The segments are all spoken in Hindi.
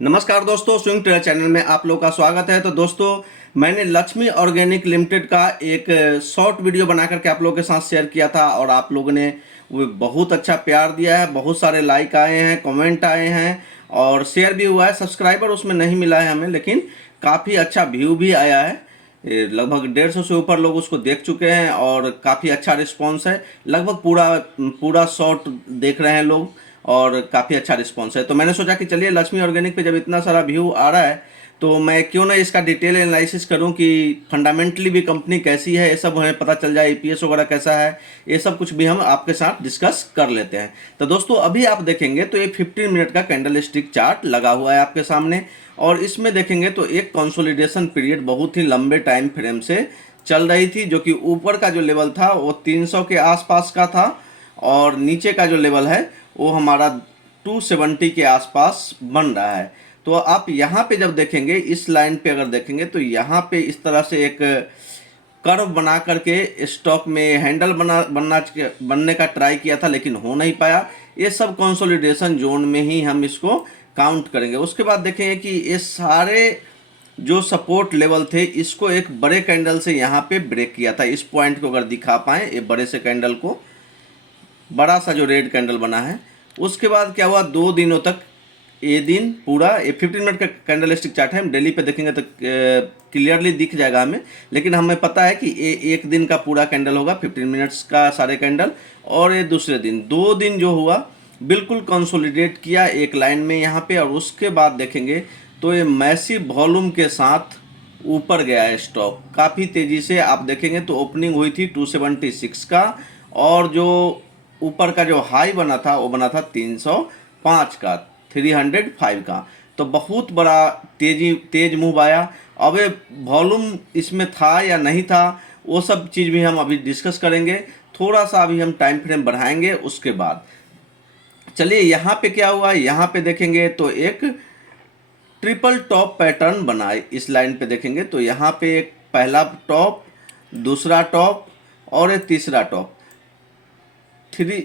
नमस्कार दोस्तों, स्विंग ट्रेडर चैनल में आप लोग का स्वागत है। तो दोस्तों, मैंने लक्ष्मी ऑर्गेनिक लिमिटेड का एक शॉर्ट वीडियो बना करके आप लोगों के साथ शेयर किया था और आप लोगों ने वो बहुत अच्छा प्यार दिया है। बहुत सारे लाइक आए हैं, कमेंट आए हैं और शेयर भी हुआ है। सब्सक्राइबर उसमें नहीं मिला है हमें, लेकिन काफ़ी अच्छा व्यू भी आया है। लगभग 150 से ऊपर लोग उसको देख चुके हैं और काफ़ी अच्छा रिस्पॉन्स है। लगभग पूरा पूरा शॉर्ट देख रहे हैं लोग और काफ़ी अच्छा रिस्पॉन्स है। तो मैंने सोचा कि चलिए, लक्ष्मी ऑर्गेनिक पे जब इतना सारा व्यू आ रहा है तो मैं क्यों ना इसका डिटेल एनालिसिस करूं कि फंडामेंटली भी कंपनी कैसी है, ये सब हमें पता चल जाए। ईपीएस वगैरह कैसा है, ये सब कुछ भी हम आपके साथ डिस्कस कर लेते हैं। तो दोस्तों, अभी आप देखेंगे तो ये 15 मिनट का कैंडल स्टिक चार्ट लगा हुआ है आपके सामने और इसमें देखेंगे तो एक कंसोलिडेशन पीरियड बहुत ही लंबे टाइम फ्रेम से चल रही थी, जो कि ऊपर का जो लेवल था वो 300 के आसपास का था और नीचे का जो लेवल है वो हमारा 270 के आसपास बन रहा है। तो आप यहाँ पे जब देखेंगे, इस लाइन पे अगर देखेंगे तो यहाँ पे इस तरह से एक कर्व बना करके स्टॉक में हैंडल बनने का ट्राई किया था, लेकिन हो नहीं पाया। ये सब कंसोलिडेशन जोन में ही हम इसको काउंट करेंगे। उसके बाद देखेंगे कि ये सारे जो सपोर्ट लेवल थे, इसको एक बड़े कैंडल से यहाँ पे ब्रेक किया था। इस पॉइंट को अगर दिखा पाए, ये बड़े से कैंडल को, बड़ा सा जो रेड कैंडल बना है, उसके बाद क्या हुआ, 2 दिनों तक ये दिन पूरा, ये 15 मिनट का कैंडल स्टिक चार्ट है। हम डेली पे देखेंगे तो क्लियरली दिख जाएगा हमें, लेकिन हमें पता है कि ये एक दिन का पूरा कैंडल होगा, 15 मिनट्स का सारे कैंडल। और ये दूसरे दिन 2 दिन जो हुआ, बिल्कुल कंसोलिडेट किया एक लाइन में यहाँ पे। और उसके बाद देखेंगे तो ये मैसिव वॉल्यूम के साथ ऊपर गया है स्टॉक काफ़ी तेज़ी से। आप देखेंगे तो ओपनिंग हुई थी 276 का और जो ऊपर का जो हाई बना था वो बना था 305 का, 305 का। तो बहुत बड़ा तेज मूव आया। अब ये वॉल्यूम इसमें था या नहीं था, वो सब चीज़ भी हम अभी डिस्कस करेंगे। थोड़ा सा अभी हम टाइम फ्रेम बढ़ाएंगे उसके बाद। चलिए, यहाँ पे क्या हुआ, यहाँ पे देखेंगे तो एक ट्रिपल टॉप पैटर्न बना है। इस लाइन पे देखेंगे तो यहाँ पे एक पहला टॉप, दूसरा टॉप और एक तीसरा टॉप, थ्री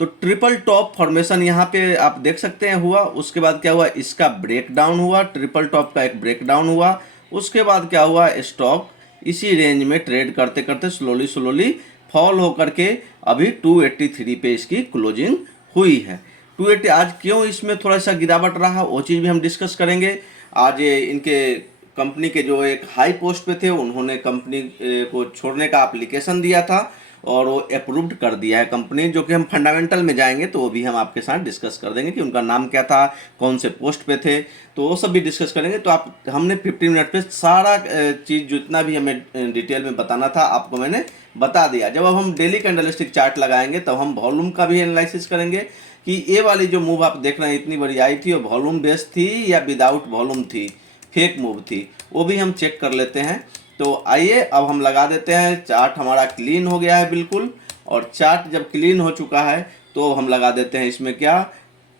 तो ट्रिपल टॉप फॉर्मेशन यहाँ पे आप देख सकते हैं हुआ। उसके बाद क्या हुआ, इसका ब्रेक डाउन हुआ, ट्रिपल टॉप का एक ब्रेक डाउन हुआ। उसके बाद क्या हुआ, स्टॉक इसी रेंज में ट्रेड करते करते स्लोली स्लोली फॉल होकर के अभी 283 पे इसकी क्लोजिंग हुई है। 280 आज क्यों इसमें थोड़ा सा गिरावट रहा, वो चीज़ भी हम डिस्कस करेंगे। आज ये इनके कंपनी के जो एक हाई पोस्ट पे थे, उन्होंने कंपनी को छोड़ने का एप्लीकेशन दिया था और वो अप्रूव्ड कर दिया है कंपनी, जो कि हम फंडामेंटल में जाएंगे तो वो भी हम आपके साथ डिस्कस कर देंगे कि उनका नाम क्या था, कौन से पोस्ट पे थे, तो वो सब भी डिस्कस करेंगे। तो आप, हमने 15 मिनट पे सारा चीज़ जितना भी हमें डिटेल में बताना था आपको मैंने बता दिया। जब अब हम डेली कैंडलस्टिक चार्ट लगाएंगे तब हम वॉल्यूम का भी एनालिसिस करेंगे कि ये वाली जो मूव आप देख रहे हैं इतनी बड़ी आई थी, वो वॉल्यूम बेस्ड थी या विदाउट वॉल्यूम थी, फेक मूव थी, वो भी हम चेक कर लेते हैं। तो आइए अब हम लगा देते हैं। चार्ट हमारा क्लीन हो गया है बिल्कुल, और चार्ट जब क्लीन हो चुका है तो हम लगा देते हैं इसमें क्या,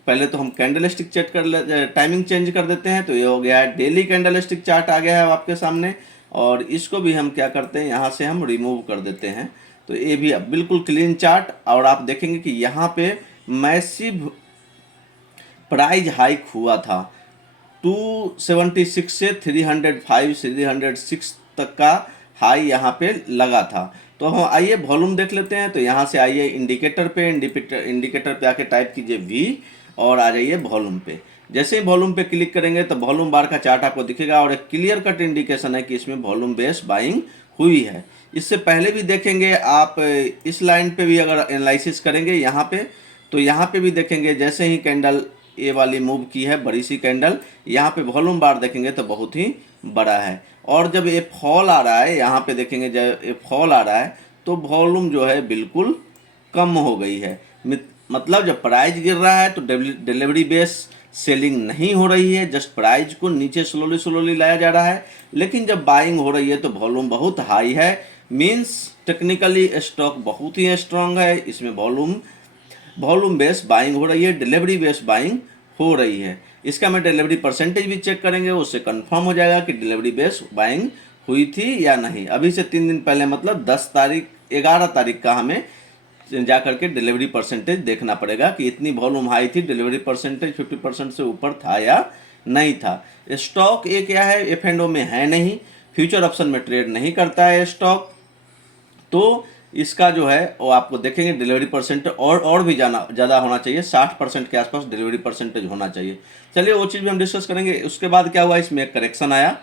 पहले तो हम कैंडल स्टिक चेक कर ले, टाइमिंग चेंज कर देते हैं। तो ये हो गया है, डेली कैंडल स्टिक चार्ट आ गया है आपके सामने और इसको भी हम क्या करते हैं, यहाँ से हम रिमूव कर देते हैं। तो ये भी अब बिल्कुल क्लीन चार्ट। और आप देखेंगे कि यहाँ पे मैसिव प्राइस हाइक हुआ था, 276 से 305 306 तक का हाई यहाँ पे लगा था। तो हम आइए वॉल्यूम देख लेते हैं। तो यहाँ से आइए इंडिकेटर पे आके टाइप कीजिए वी और आ जाइए वॉल्यूम पे। जैसे ही वॉल्यूम पे क्लिक करेंगे तो वॉल्यूम बार का चार्ट आपको दिखेगा और एक क्लियर कट इंडिकेशन है कि इसमें वॉल्यूम बेस बाइंग हुई है। इससे पहले भी देखेंगे आप, इस लाइन पे भी अगर एनालिसिस करेंगे यहाँ पे, तो यहाँ पे भी देखेंगे जैसे ही कैंडल ये वाली मूव की है, बड़ी सी कैंडल, यहाँ पे वॉल्यूम बार देखेंगे तो बहुत ही बड़ा है। और जब ये फॉल आ रहा है, यहाँ पे देखेंगे जब ये फॉल आ रहा है तो वॉल्यूम जो है बिल्कुल कम हो गई है। मतलब जब प्राइस गिर रहा है तो डिलीवरी बेस सेलिंग नहीं हो रही है, जस्ट प्राइस को नीचे स्लोली स्लोली लाया जा रहा है। लेकिन जब बाइंग हो रही है तो वॉल्यूम बहुत हाई है, मीन्स टेक्निकली स्टॉक बहुत ही स्ट्रांग है। इसमें वॉल्यूम बेस बाइंग हो रही है, डिलीवरी बेस बाइंग हो रही है। इसका मैं डिलीवरी परसेंटेज भी चेक करेंगे, उससे कंफर्म हो जाएगा कि डिलीवरी बेस बाइंग हुई थी या नहीं। अभी से 3 दिन पहले, मतलब 11 तारीख का हमें जा करके डिलीवरी परसेंटेज देखना पड़ेगा कि इतनी वॉल्यूम हाई थी, डिलीवरी परसेंटेज 50% से ऊपर था या नहीं था। स्टॉक ये क्या है, F&O में है नहीं, फ्यूचर ऑप्शन में ट्रेड नहीं करता है स्टॉक, तो इसका जो है वो आपको देखेंगे डिलीवरी परसेंट और भी ज़्यादा होना चाहिए, 60% के आसपास डिलीवरी परसेंटेज होना चाहिए। चलिए वो चीज़ भी हम डिस्कस करेंगे। उसके बाद क्या हुआ, इसमें एक करेक्शन आया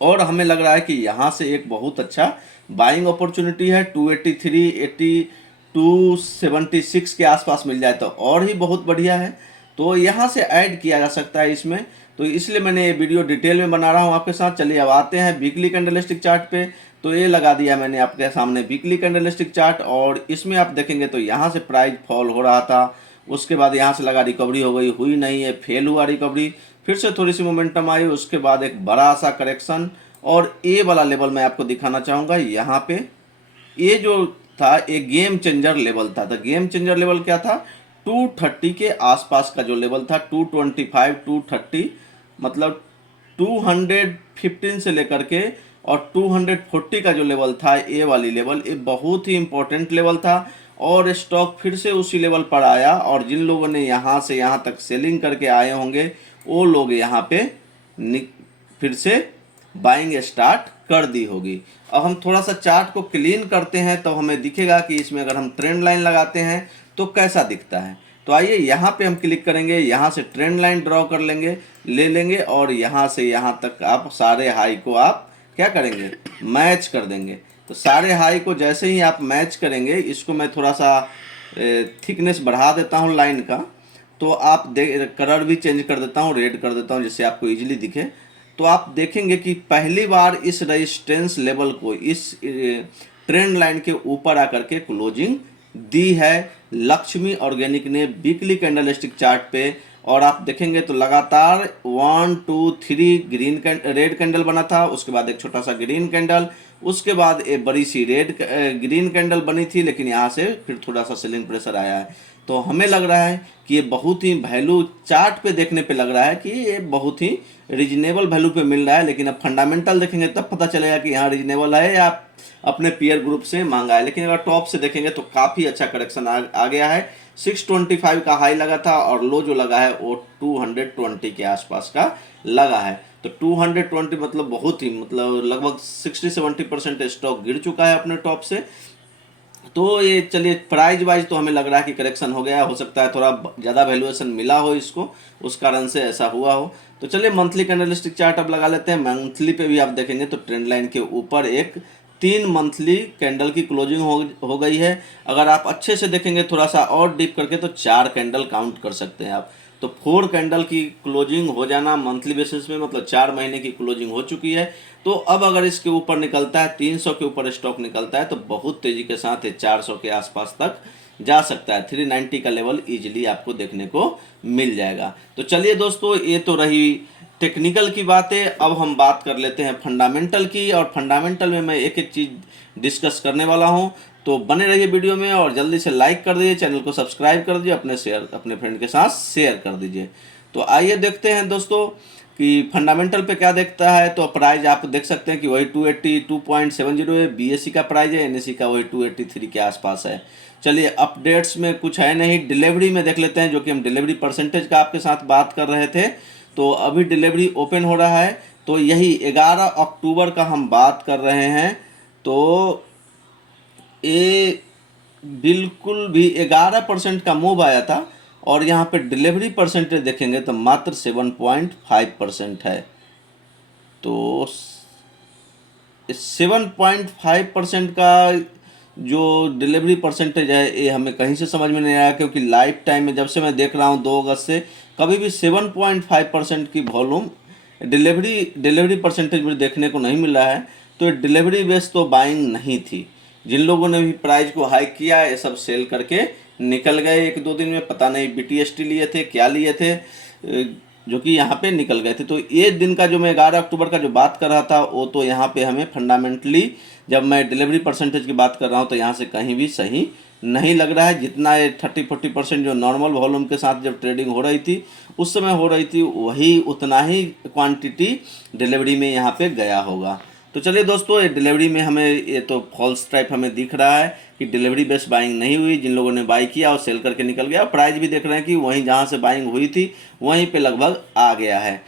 और हमें लग रहा है कि यहाँ से एक बहुत अच्छा बाइंग अपॉर्चुनिटी है। 283, 80, 276 के आसपास मिल जाए तो और ही बहुत बढ़िया है, तो यहाँ से ऐड किया जा सकता है इसमें। तो इसलिए मैंने ये वीडियो डिटेल में बना रहा हूँ आपके साथ। चलिए अब आते हैं वीकली कैंडलस्टिक चार्ट पे। तो ये लगा दिया मैंने आपके सामने वीकली कैंडलस्टिक चार्ट, और इसमें आप देखेंगे तो यहाँ से प्राइस फॉल हो रहा था, उसके बाद यहाँ से लगा रिकवरी हो गई, हुई नहीं है, फेल हुआ रिकवरी, फिर से थोड़ी सी मोमेंटम आई, उसके बाद एक बड़ा सा करेक्शन। और ए वाला लेवल मैं आपको दिखाना चाहूँगा यहाँ पे, ये जो था एक गेम चेंजर लेवल था। तो गेम चेंजर लेवल क्या था, 230 के आसपास का जो लेवल था, 225, 230, मतलब 215 से लेकर के और 240 का जो लेवल था, ये वाली लेवल, ये बहुत ही इंपॉर्टेंट लेवल था। और स्टॉक फिर से उसी लेवल पर आया, और जिन लोगों ने यहाँ से यहाँ तक सेलिंग करके आए होंगे वो लोग यहाँ पे फिर से बाइंग स्टार्ट कर दी होगी। अब हम थोड़ा सा चार्ट को क्लीन करते हैं तो हमें दिखेगा कि इसमें अगर हम ट्रेंड लाइन लगाते हैं तो कैसा दिखता है। तो आइए यहाँ पे हम क्लिक करेंगे, यहाँ से ट्रेंड लाइन ड्रॉ कर लेंगे, ले लेंगे, और यहाँ से यहाँ तक आप सारे हाई को आप क्या करेंगे, मैच कर देंगे। तो सारे हाई को जैसे ही आप मैच करेंगे, इसको मैं थोड़ा सा थिकनेस बढ़ा देता हूँ लाइन का, तो आप कलर भी चेंज कर देता हूँ, रेड कर देता हूँ जिससे आपको इजीली दिखे। तो आप देखेंगे कि पहली बार इस रेजिस्टेंस लेवल को, इस ट्रेंड लाइन के ऊपर आकर के क्लोजिंग दी है लक्ष्मी ऑर्गेनिक ने वीकली कैंडलस्टिक चार्ट पे। और आप देखेंगे तो लगातार 1 2 3 रेड कैंडल बना था, उसके बाद एक छोटा सा ग्रीन कैंडल, उसके बाद एक बड़ी सी ग्रीन कैंडल बनी थी, लेकिन यहाँ से फिर थोड़ा सा सेलिंग प्रेशर आया है। तो हमें लग रहा है कि ये बहुत ही वैल्यू चार्ट पे देखने पे लग रहा है कि ये बहुत ही रीजनेबल वैल्यू पे मिल रहा है, लेकिन अब फंडामेंटल देखेंगे तब पता चलेगा कि यहाँ रीजनेबल है या अपने पीयर ग्रुप से महंगा है। लेकिन अगर टॉप से देखेंगे तो काफ़ी अच्छा करेक्शन आ गया है। 625 का हाई लगा था और लो जो लगा है वो 220 के आसपास का लगा है। तो 220 मतलब बहुत ही, मतलब लगभग 60-70% स्टॉक गिर चुका है अपने टॉप से। तो ये चलिए प्राइस वाइज तो हमें लग रहा है कि करेक्शन हो गया, हो सकता है थोड़ा ज़्यादा वैल्यूएशन मिला हो इसको, उस कारण से ऐसा हुआ हो। तो चलिए मंथली कैंडलस्टिक चार्ट अब लगा लेते हैं। मंथली पे भी आप देखेंगे तो ट्रेंड लाइन के ऊपर एक 3 मंथली कैंडल की क्लोजिंग हो गई है। अगर आप अच्छे से देखेंगे थोड़ा सा और डीप करके तो 4 कैंडल काउंट कर सकते हैं आप। तो 4 कैंडल की क्लोजिंग हो जाना मंथली बेसिस में, मतलब 4 महीने की क्लोजिंग हो चुकी है। तो अब अगर इसके ऊपर निकलता है, 300 के ऊपर स्टॉक निकलता है, तो बहुत तेज़ी के साथ 400 के आसपास तक जा सकता है। 390 का लेवल इजीली आपको देखने को मिल जाएगा। तो चलिए दोस्तों, ये तो रही टेक्निकल की बातें। अब हम बात कर लेते हैं फंडामेंटल की, और फंडामेंटल में मैं एक एक चीज़ डिस्कस करने वाला हूं। तो बने रहिए वीडियो में और जल्दी से लाइक कर दीजिए, चैनल को सब्सक्राइब कर दीजिए, अपने फ्रेंड के साथ शेयर कर दीजिए। तो आइए देखते हैं दोस्तों कि फंडामेंटल पे क्या देखता है। तो प्राइस आप देख सकते हैं कि वही 282.70 है, बीएससी का प्राइस है, एनएससी का वही 283 के आसपास है। चलिए अपडेट्स में कुछ है नहीं, डिलीवरी में देख लेते हैं, जो कि हम डिलीवरी परसेंटेज का आपके साथ बात कर रहे थे। तो अभी डिलीवरी ओपन हो रहा है, तो यही 11 अक्टूबर का हम बात कर रहे हैं। तो ये बिल्कुल भी 11% का मूव आया था, और यहाँ पे डिलीवरी परसेंटेज देखेंगे तो मात्र 7.5% है। तो 7.5% का जो डिलीवरी परसेंटेज है, ये हमें कहीं से समझ में नहीं आया, क्योंकि लाइफ टाइम में जब से मैं देख रहा हूँ 2 अगस्त से, कभी भी 7.5% की वॉल्यूम डिलीवरी परसेंटेज में देखने को नहीं मिला है। तो डिलीवरी बेस तो बाइंग नहीं थी। जिन लोगों ने भी प्राइस को हाई किया, ये सब सेल करके निकल गए 1-2 दिन में, पता नहीं बीटीएसटी लिए थे, क्या लिए थे, जो कि यहाँ पे निकल गए थे। तो ये दिन का जो मैं 11 अक्टूबर का जो बात कर रहा था, वो तो यहाँ पे हमें फंडामेंटली, जब मैं डिलीवरी परसेंटेज की बात कर रहा हूँ, तो यहाँ से कहीं भी सही नहीं लग रहा है। जितना ये 30-40% जो नॉर्मल वॉल्यूम के साथ जब ट्रेडिंग हो रही थी, उस समय हो रही थी, वही उतना ही क्वांटिटी डिलीवरी में यहाँ पे गया होगा। तो चलिए दोस्तों, ये डिलीवरी में हमें ये तो फॉल्स टाइप हमें दिख रहा है कि डिलीवरी बेस्ड बाइंग नहीं हुई, जिन लोगों ने बाई किया और सेल करके निकल गया। प्राइस भी देख रहे हैं कि वहीं जहाँ से बाइंग हुई थी वहीं पे लगभग आ गया है।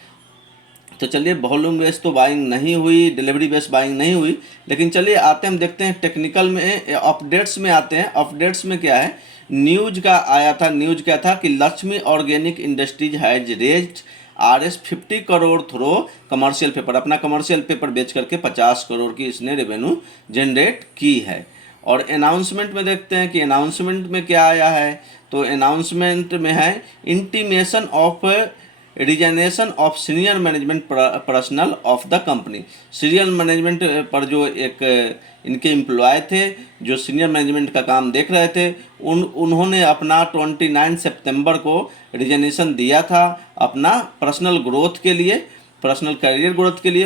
तो चलिए, वॉल्यूम बेस्ड तो बाइंग नहीं हुई, डिलीवरी बेस्ड बाइंग नहीं हुई। लेकिन चलिए आते हम देखते हैं टेक्निकल में, अपडेट्स में आते हैं। अपडेट्स में क्या है, न्यूज का आया था। न्यूज क्या था कि Lakshmi organic industries has raised RS 50 crore through commercial paper. अपना कमर्शियल पेपर बेच करके 50 करोड़ की इसने रेवेन्यू जनरेट की है। और अनाउंसमेंट में देखते हैं कि अनाउंसमेंट में क्या आया है। तो अनाउंसमेंट में है intimation of resignation of senior management personal of the company. Senior management पर जो एक इनके एम्प्लॉय थे जो सीनियर मैनेजमेंट का काम देख रहे थे, उन्होंने अपना 29 सितंबर को रिजाइनेशन दिया था अपना पर्सनल ग्रोथ के लिए, पर्सनल करियर ग्रोथ के लिए।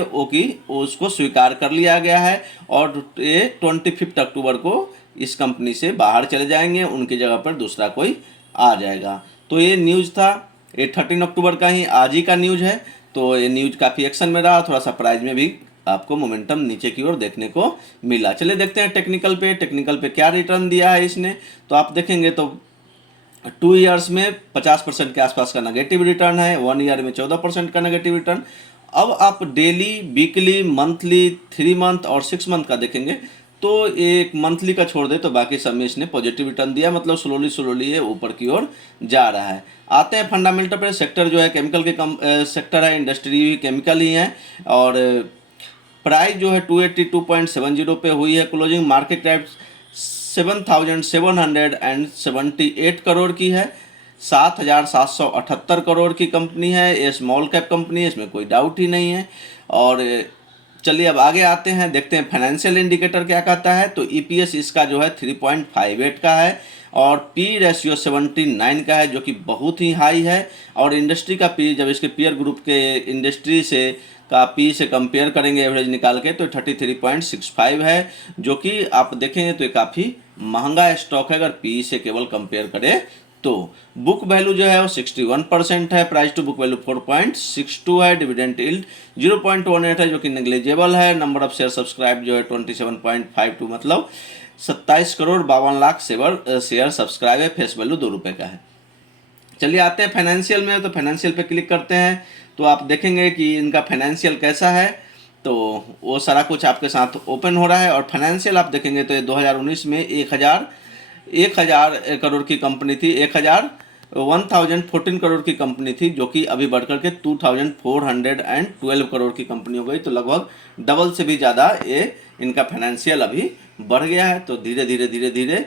उसको स्वीकार कर लिया गया है और ये 25 अक्टूबर को इस कंपनी से बाहर चले जाएंगे, उनकी जगह पर दूसरा कोई आ जाएगा। तो ये न्यूज़ था, ये 13 अक्टूबर का ही आज ही का न्यूज़ है। तो ये न्यूज़ काफ़ी एक्शन में रहा, थोड़ा सा प्राइस में भी आपको मोमेंटम नीचे की ओर देखने को मिला। चलिए देखते हैं टेक्निकल पे क्या रिटर्न दिया है इसने। तो आप देखेंगे तो 2 ईयर्स में 50% के आसपास का नेगेटिव रिटर्न है, 1 ईयर में 14% का नेगेटिव रिटर्न। अब आप डेली, वीकली, मंथली, 3 मंथ और 6 मंथ का देखेंगे तो एक मंथली का छोड़ दे तो बाकी सब में इसने पॉजिटिव रिटर्न दिया, मतलब स्लोली ये ऊपर की ओर जा रहा है। आते हैं फंडामेंटल पे। सेक्टर जो है केमिकल के सेक्टर है, इंडस्ट्री केमिकल ही है। और प्राइस जो है 282.70 पे हुई है क्लोजिंग। मार्केट कैप 7,778 करोड़ की है। 7,778 करोड़ की कंपनी है। ये स्मॉल कैप कंपनी है, इसमें कोई डाउट ही नहीं है। और चलिए अब आगे आते हैं, देखते हैं फाइनेंशियल इंडिकेटर क्या कहता है। तो EPS इसका जो है 3.58 का है और P रेशियो 79 का है, जो कि बहुत ही हाई है। और इंडस्ट्री का P, जब इसके पीयर ग्रुप के इंडस्ट्री से का P से कंपेयर करेंगे एवरेज निकाल के, तो 33.65 है, जो कि आप देखेंगे तो ये काफ़ी महंगा स्टॉक है अगर P से केवल कंपेयर करें तो। बुक वैल्यू जो है वो 61% है, प्राइस टू बुक वैल्यू 4.62 है, डिविडेंड यील्ड 0.18 है, जो कि नेग्लिजिबल है। नंबर ऑफ शेयर सब्सक्राइब जो है 27.52, मतलब 27 करोड़ 52 लाख शेयर सब्सक्राइब है। फेस वैल्यू 2 रुपये का है। चलिए आते हैं फाइनेंशियल में। तो फाइनेंशियल पे क्लिक करते हैं तो आप देखेंगे कि इनका फाइनेंशियल कैसा है। तो वो सारा कुछ आपके साथ ओपन हो रहा है। और फाइनेंशियल आप देखेंगे तो 2019 में 1,000 करोड़ की कंपनी थी, 1,014 करोड़ की कंपनी थी, जो कि अभी बढ़कर के 2,412 करोड़ की कंपनी हो गई। तो लगभग डबल से भी ज़्यादा ये इनका फाइनेंशियल अभी बढ़ गया है। तो धीरे धीरे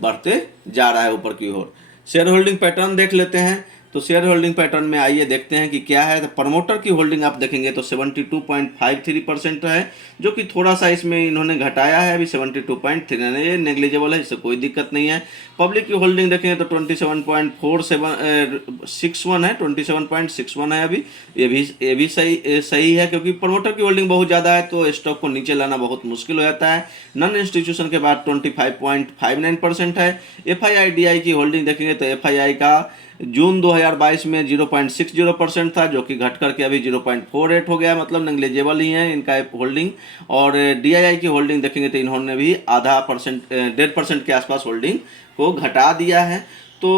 बढ़ते जा रहा है ऊपर की ओर। शेयर होल्डिंग पैटर्न देख लेते हैं। तो शेयर होल्डिंग पैटर्न में आइए देखते हैं कि क्या है। तो प्रमोटर की होल्डिंग आप देखेंगे तो 72.53% है, जो कि थोड़ा सा इसमें इन्होंने घटाया है, अभी 72.3 है, ये नेग्लिजिबल है, इससे कोई दिक्कत नहीं है। पब्लिक की होल्डिंग देखेंगे तो 27.61 है, 27.61 है अभी। ये भी सही है, क्योंकि प्रमोटर की होल्डिंग बहुत ज़्यादा है तो स्टॉक को नीचे लाना बहुत मुश्किल हो जाता है। नॉन इंस्टीट्यूशन के बाद 25.59% है। FII-DI की होल्डिंग देखेंगे तो FII का जून 2022 में 0.60% था, जो कि घट करके अभी 0.48 हो गया, मतलब नेग्लिजिबल ही है इनका होल्डिंग। और DII की होल्डिंग देखेंगे तो इन्होंने भी 1.5% के आसपास होल्डिंग को घटा दिया है। तो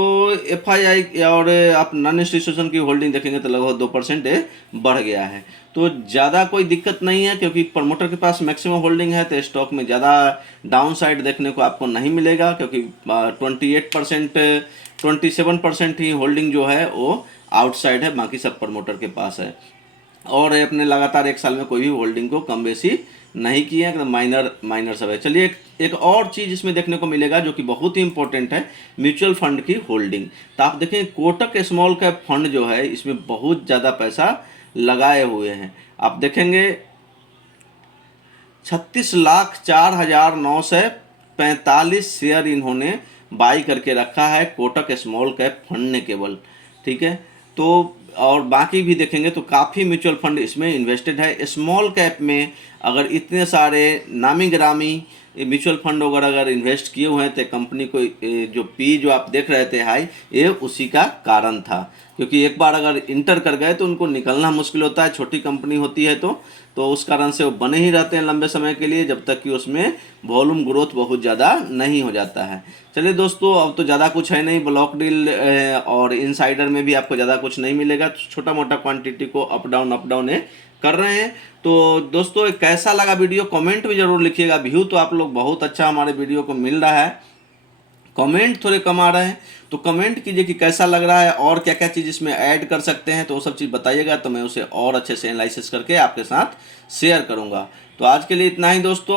FII और आप नॉन इंस्टीट्यूशन की होल्डिंग देखेंगे तो लगभग 2% बढ़ गया है। तो ज़्यादा कोई दिक्कत नहीं है, क्योंकि प्रमोटर के पास मैक्सिमम होल्डिंग है, तो स्टॉक में ज़्यादा डाउन साइड देखने को आपको नहीं मिलेगा, क्योंकि 27% ही होल्डिंग जो है वो आउटसाइड है, बाकी सब प्रमोटर के पास है। और अपने लगातार 1 साल में कोई भी होल्डिंग को कम बेसी नहीं किया है, माइनर सब है। चलिए एक और चीज़ इसमें देखने को मिलेगा जो कि बहुत ही इंपॉर्टेंट है, म्यूचुअल फंड की होल्डिंग। तो आप देखें कोटक स्मॉल कैप फंड जो है इसमें बहुत ज़्यादा पैसा लगाए हुए हैं। आप देखेंगे 36,04,945 शेयर इन्होंने बाई करके रखा है कोटक स्मॉल कैप फंड ने केवल, ठीक है। तो और बाकी भी देखेंगे तो काफ़ी म्यूचुअल फंड इसमें इन्वेस्टेड है। स्मॉल कैप में अगर इतने सारे नामी गिरामी म्यूचुअल फंड वगैरह अगर इन्वेस्ट किए हुए हैं तो कंपनी को जो आप देख रहे थे हाई, ये उसी का कारण था। क्योंकि एक बार अगर इंटर कर गए तो उनको निकलना मुश्किल होता है, छोटी कंपनी होती है तो उस कारण से वो बने ही रहते हैं लंबे समय के लिए, जब तक कि उसमें वॉल्यूम ग्रोथ बहुत ज़्यादा नहीं हो जाता है। चलिए दोस्तों, अब तो ज़्यादा कुछ है नहीं, ब्लॉक डील और इनसाइडर में भी आपको ज़्यादा कुछ नहीं मिलेगा, छोटा मोटा क्वांटिटी को अप डाउन कर रहे हैं। तो दोस्तों, कैसा लगा वीडियो कमेंट में ज़रूर लिखिएगा। व्यू तो आप लोग बहुत अच्छा हमारे वीडियो को मिल रहा है, कमेंट थोड़े कम आ रहे हैं, तो कमेंट कीजिए कि कैसा लग रहा है और क्या क्या चीज़ इसमें ऐड कर सकते हैं, तो वो सब चीज़ बताइएगा, तो मैं उसे और अच्छे से एनालिसिस करके आपके साथ शेयर करूंगा। तो आज के लिए इतना ही दोस्तों।